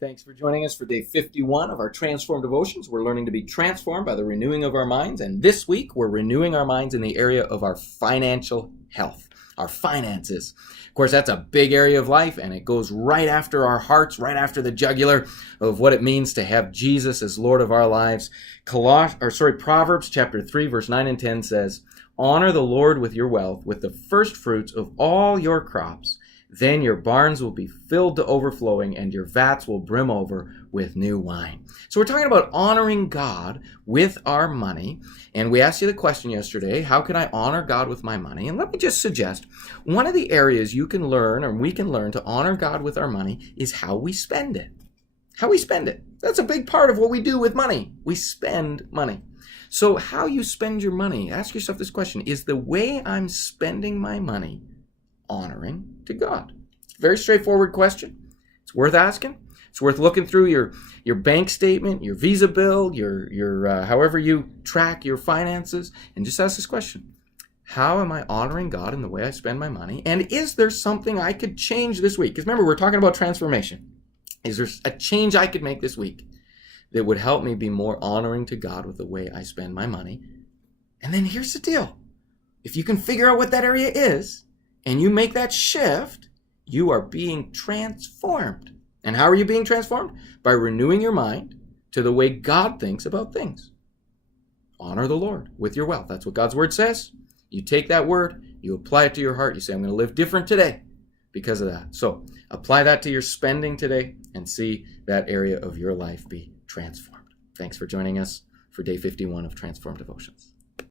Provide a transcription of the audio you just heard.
Thanks for joining us for day 51 of our Transformed Devotions. We're learning to be transformed by the renewing of our minds. And this week, we're renewing our minds in the area of our financial health, our finances. Of course, that's a big area of life, and it goes right after our hearts, right after the jugular of what it means to have Jesus as Lord of our lives. Proverbs chapter 3, verse 9 and 10 says, "Honor the Lord with your wealth, with the first fruits of all your crops. Then your barns will be filled to overflowing, and your vats will brim over with new wine." So we're talking about honoring God with our money. And we asked you the question yesterday, how can I honor God with my money? And let me just suggest, one of the areas you can learn, or we can learn to honor God with our money, is how we spend it. How we spend it. That's a big part of what we do with money. We spend money. So how you spend your money, ask yourself this question: is the way I'm spending my money honoring to God? It's a very straightforward question. It's worth asking. It's worth looking through your bank statement, your Visa bill, your however you track your finances, and just ask this question: how am I honoring God in the way I spend my money? And is there something I could change this week? Because remember, we're talking about transformation. Is there a change I could make this week that would help me be more honoring to God with the way I spend my money? And then here's the deal. If you can figure out what that area is, and you make that shift, you are being transformed. And how are you being transformed? By renewing your mind to the way God thinks about things. Honor the Lord with your wealth. That's what God's word says. You take that word, you apply it to your heart. You say, I'm going to live different today because of that. So apply that to your spending today and see that area of your life be transformed. Thanks for joining us for day 51 of Transformed Devotions.